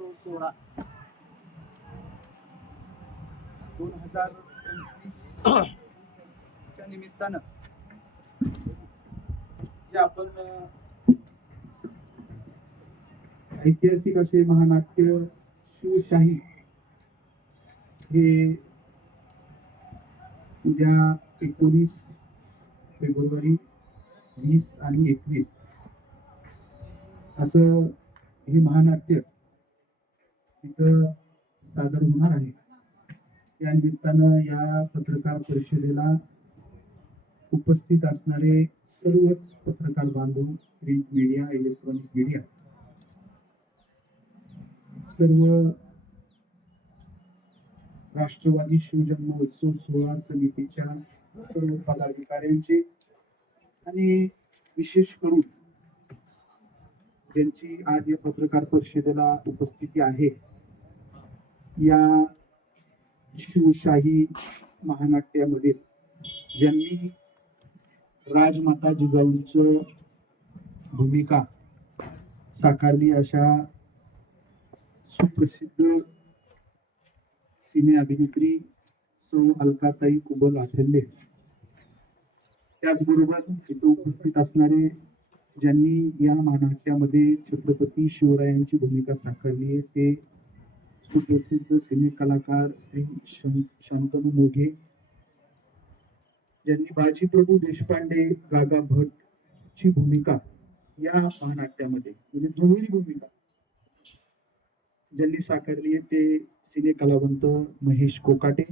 सोळा दोन हजार जे आपण ऐतिहासिक असे महानाट्य शिवशाही हे उद्या एकोणीस फेब्रुवारी वीस आणि एकवीस असं हे महानाट्य तिथं सादर होणार आहे या निमित्तानं या पत्रकार परिषदेला उपस्थित असणारे सर्वच पत्रकार बांधव प्रिंट मीडिया इलेक्ट्रॉनिक मीडिया सर्व राष्ट्रवादी शिवजन्म उत्सव सोहळा समितीच्या सर्व पदाधिकाऱ्यांचे आणि विशेष करून ज्यांची आज या पत्रकार परिषदेला उपस्थिती आहे या शिवशाही महानाट्यामध्ये ज्यांनी राजमाता जिजाऊंच भूमिका साकारली अशा सुप्रसिद्ध सिने अभिनेत्री सौ अलकाताई कुबल आठवले त्याचबरोबर इथे उपस्थित असणारे ज्यांनी या महानाट्यामध्ये छत्रपती शिवरायांची भूमिका साकारली आहे ते सुप्रसिद्ध कलाकार श्री शांतनु मोघे यांनी प्रभू देशपांडे गागा भट ची भूमिका या महानाट्यामध्ये म्हणजे दुहेरी भूमिका ज्यांनी साकारली आहे ते सिने कलावंत महेश कोकाटे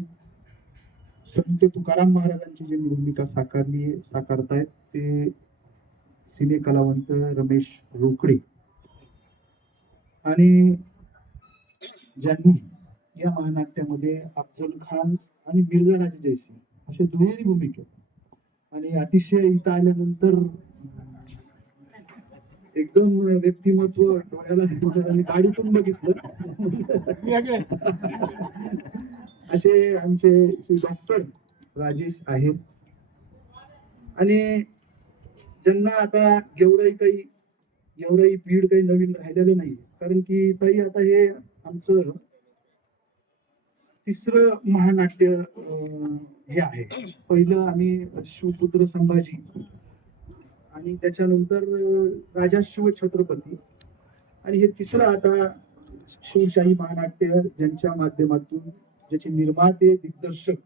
संत तुकाराम महाराजांची ज्यांनी भूमिका साकारली साकारतायत ते सिने कलावंत रमेश रोकडे आणि ज्यांनी या महानाट्यामध्ये अफजल खान आणि मिर्झा राजे जयसिंग असे दुहेरी भूमिके आणि अतिशय इथं आल्यानंतर एकदम व्यक्तिमत्व डोळ्याला बघितलं असे आमचे श्री डॉक्टर राजेश आहेत आणि त्यांना आता एवढंही काही एवढंही पीड काही नवीन राहिलेलं नाही कारण की ताई आता हे आमचं तिसरं महानाट्य हे आहे पहिलं आम्ही शिवपुत्र संभाजी आणि त्याच्यानंतर राजा शिव छत्रपती आणि हे तिसरं आता शिवशाही महानाट्य ज्यांच्या माध्यमातून ज्याचे निर्माते दिग्दर्शक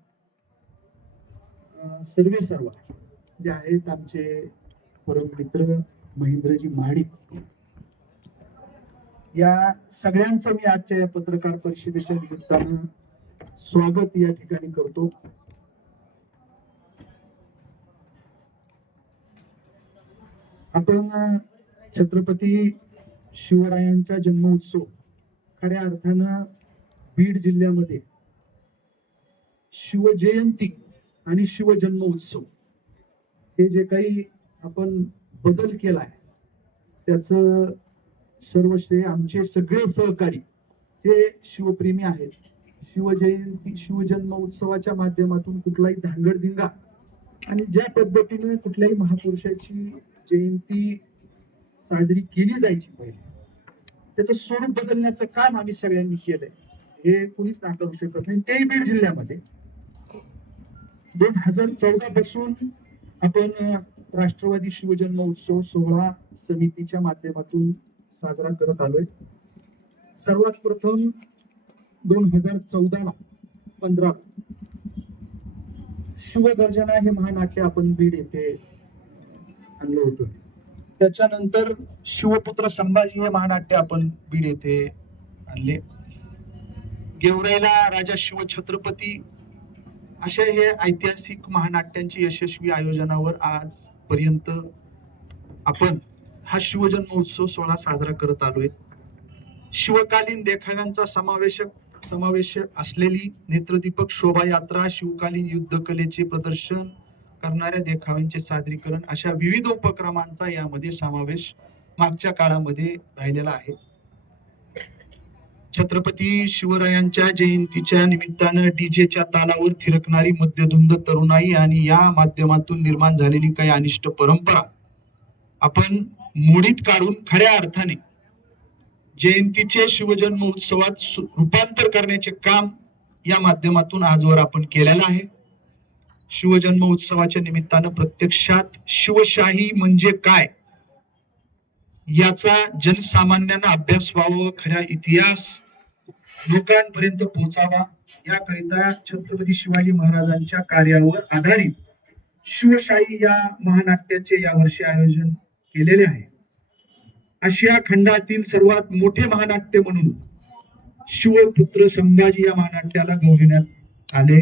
सर्वे सर्व जे आहेत आमचे परम मित्र महेंद्रजी महाडिक या सगळ्यांचं मी आजच्या या पत्रकार परिषदेच्या निमित्तानं स्वागत या ठिकाणी करतो आपण छत्रपती शिवरायांचा जन्मोत्सव खऱ्या अर्थानं बीड जिल्ह्यामध्ये शिवजयंती आणि उत्सव हे जे काही आपण बदल केला आहे त्याचं सर्व श्रेय आमचे सगळे सहकारी हे शिवप्रेमी आहेत शिवजयंती शिवजन्म उत्सवाच्या माध्यमातून कुठलाही धांगडधिंगा आणि ज्या पद्धतीने कुठल्याही महापुरुषाची जयंती साजरी केली जायची पहिले त्याचं स्वरूप बदलण्याचं काम आम्ही सगळ्यांनी केलंय हे कोणीच नाकारू शकत नाही तेही बीड जिल्ह्यामध्ये दोन हजार चौदा पासून आपण राष्ट्रवादी शिवजन्म उत्सव सोहळा समितीच्या माध्यमातून साजरा करत आलोय सर्वात प्रथम दोन हजार चौदा पंधरा शिवगर्जना हे महानाट्य आपण बीड येथे आणलं होतं त्याच्यानंतर शिवपुत्र संभाजी हे महानाट्य आपण बीड येथे आणले गेवरेला राजा शिवछत्रपती असे हे ऐतिहासिक महानाट्यांची यशस्वी आयोजनावर आज पर्यंत आपण हा उत्सव सोहळा साजरा करत आलोय शिवकालीन देखाव्यांचा समावेश समावेश असलेली नेत्रदीपक शोभायात्रा शिवकालीन युद्ध कलेचे प्रदर्शन करणाऱ्या देखाव्यांचे सादरीकरण अशा विविध उपक्रमांचा यामध्ये समावेश मागच्या काळामध्ये राहिलेला आहे छत्रपती शिवरायांच्या जयंतीच्या निमित्तानं डीजेच्या तालावर थिरकणारी मद्यधुंद तरुणाई आणि या माध्यमातून निर्माण झालेली काही अनिष्ट परंपरा आपण मोडीत काढून खऱ्या अर्थाने जयंतीचे शिवजन्म उत्सवात रूपांतर करण्याचे काम या माध्यमातून आजवर आपण केलेलं आहे शिवजन्म उत्सवाच्या निमित्तानं प्रत्यक्षात शिवशाही म्हणजे काय याचा जनसामान्यांना अभ्यास व्हावा खऱ्या इतिहास लोकांपर्यंत पोहोचावा याकरिता छत्रपती शिवाजी महाराजांच्या कार्यावर आधारित शिवशाही या महानाट्याचे वर्षी आयोजन केलेले आहे आशिया खंडातील सर्वात मोठे महानाट्य म्हणून शिवपुत्र संभाजी या महानाट्याला गौरविण्यात आले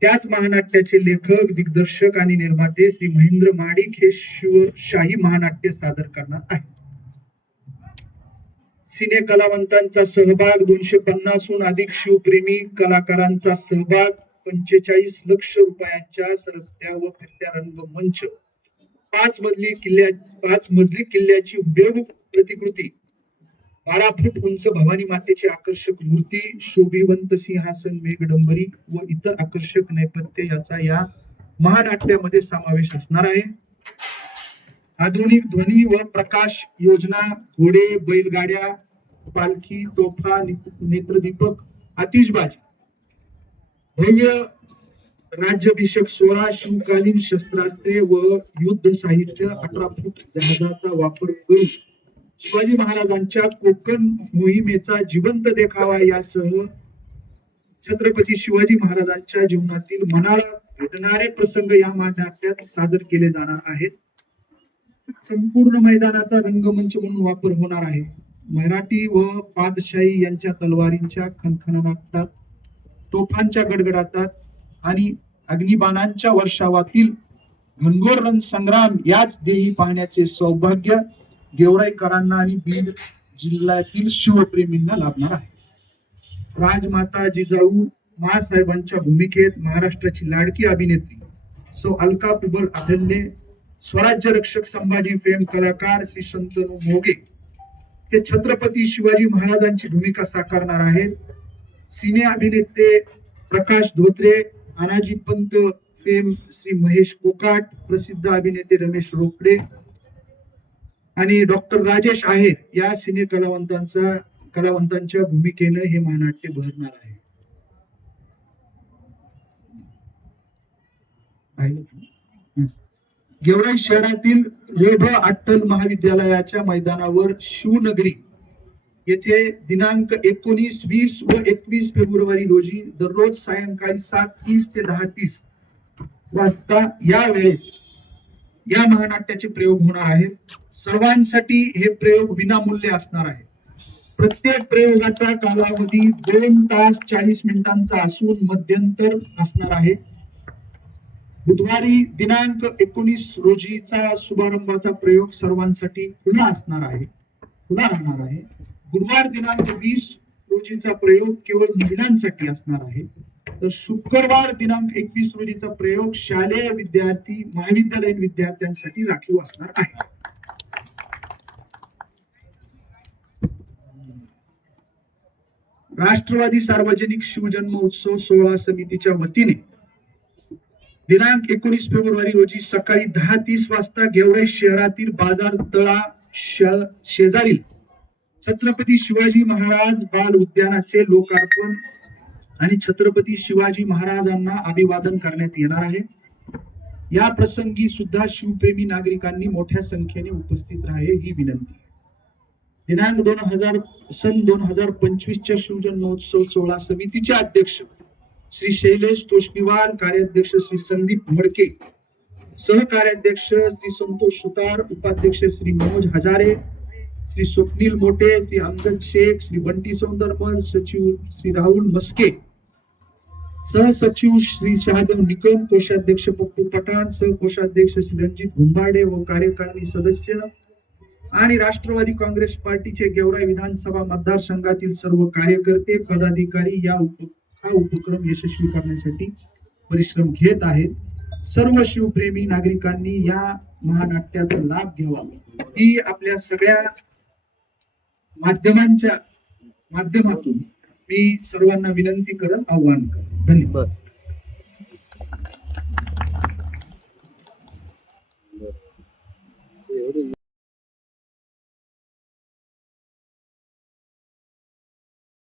त्याच महानाट्याचे लेखक दिग्दर्शक आणि निर्माते श्री महेंद्र माडिक हे शिवशाही महानाट्य सादर करणार आहे सिने कलावंतांचा सहभाग दोनशे पन्नासहून अधिक शिवप्रेमी कलाकारांचा सहभाग पंचेचाळीस लक्ष रुपयांच्या सरत्या व फिरत्या रंग मंच पाच मजली किल्ल्या पाच मजली किल्ल्याची बेडूक प्रतिकृती बारा फूट उंच भवानी मातेची आकर्षक मूर्ती शोभिवंत सिंहासन मेघडंबरी व इतर आकर्षक नेपथ्य याचा या महानाट्यामध्ये समावेश असणार आहे आधुनिक ध्वनी व प्रकाश योजना घोडे बैलगाड्या पालखी तोफा नेत्रदीपक आतिशबाजी भव्य राज्याभिषेक सोळा शिवकालीन शस्त्रास्त्रे व युद्ध साहित्य अठरा फूट जहाजाचा वापर करून शिवाजी महाराजांच्या कोकण मोहिमेचा जिवंत देखावा यासह छत्रपती शिवाजी महाराजांच्या जीवनातील मनाला भेटणारे प्रसंग या नाट्यात सादर केले जाणार आहेत संपूर्ण मैदानाचा रंगमंच म्हणून वापर होणार आहे मराठी व पादशाही यांच्या तलवारींच्या खणखणाटात तोफांच्या गडगडाटात आणि अग्निबाणांच्या वर्षावातील घनघोर संग्राम याच देही पाहण्याचे सौभाग्य गेवराईकरांना आणि बीड जिल्ह्यातील शिवप्रेमींना लाभणार आहे राजमाता जिजाऊ महासाहेबांच्या भूमिकेत महाराष्ट्राची लाडकी अभिनेत्री सो अलका पुबल अभल्ये स्वराज्य रक्षक संभाजी प्रेम कलाकार श्री शंतनू मोगे हे छत्रपती शिवाजी महाराजांची भूमिका साकारणार आहेत सिने अभिनेते प्रकाश धोत्रे तानाजी पंत फेम श्री महेश कोकाट प्रसिद्ध अभिनेते रमेश रोकडे आणि डॉक्टर राजेश आहे या सिने कलावंतांचा कलावंतांच्या भूमिकेनं हे महानाट्य भरणार आहे गेवराई शहरातील रेभ अट्टल महाविद्यालयाच्या मैदानावर शिवनगरी येथे दिनांक एकोणीस वीस व एकवीस फेब्रुवारी रोजी दररोज सायंकाळी सात तीस ते दहा तीस वाजता या वेळेत या महानाट्याचे प्रयोग होणार आहेत सर्वांसाठी हे प्रयोग विनामूल्य असणार आहे प्रत्येक प्रयोगाचा कालावधी दोन तास चाळीस मिनिटांचा असून मध्यंतर असणार आहे बुधवारी दिनांक एकोणीस रोजीचा शुभारंभाचा प्रयोग सर्वांसाठी खुला असणार आहे खुला राहणार आहे गुरुवार दिनांक वीस रोजीचा प्रयोग केवळ महिलांसाठी असणार आहे तर शुक्रवार दिनांक एकवीस रोजीचा प्रयोग शालेय विद्यार्थी महाविद्यालयीन विद्यार्थ्यांसाठी राखीव असणार आहे राष्ट्रवादी सार्वजनिक शिवजन्म उत्सव सोहळा समितीच्या वतीने दिनांक एकोणीस फेब्रुवारी रोजी सकाळी दहा तीस वाजता गेवरे शहरातील बाजार तळा शेजारील छत्रपती शिवाजी महाराज बाल उद्यानाचे लोकार्पण आणि छत्रपती शिवाजी महाराजांना अभिवादन करण्यात येणार आहे या प्रसंगी सुद्धा शिवप्रेमी नागरिकांनी मोठ्या संख्येने उपस्थित राहावे ही विनंती दिनांक दोन हजार सन दोन हजार पंचवीसच्या शिवजन्मोत्सव सोहळा समितीचे अध्यक्ष श्री शैलेश तोष्णीवार कार्याध्यक्ष श्री संदीप मडके सहकार्याध्यक्ष श्री संतोष सुतार उपाध्यक्ष श्री मनोज हजारे श्री स्वप्नील मोठे श्री हमजद शेख श्री बंटी सौंदरमल सचिव श्री राहुल मस्के सहसचिव श्री शाहदेव निकम कोषाध्यक्ष पप्पू पठाण कोषाध्यक्ष श्री रणजित भुंबाडे व कार्यकारिणी सदस्य आणि राष्ट्रवादी काँग्रेस पार्टीचे गेवराई विधानसभा मतदारसंघातील सर्व कार्यकर्ते पदाधिकारी या उप हा उपक्रम यशस्वी करण्यासाठी परिश्रम घेत आहेत सर्व शिवप्रेमी नागरिकांनी या महानाट्याचा लाभ घ्यावा ही आपल्या सगळ्या माध्यमांच्या माध्यमातून मी सर्वांना विनंती करत आव्हान करत धन्यवाद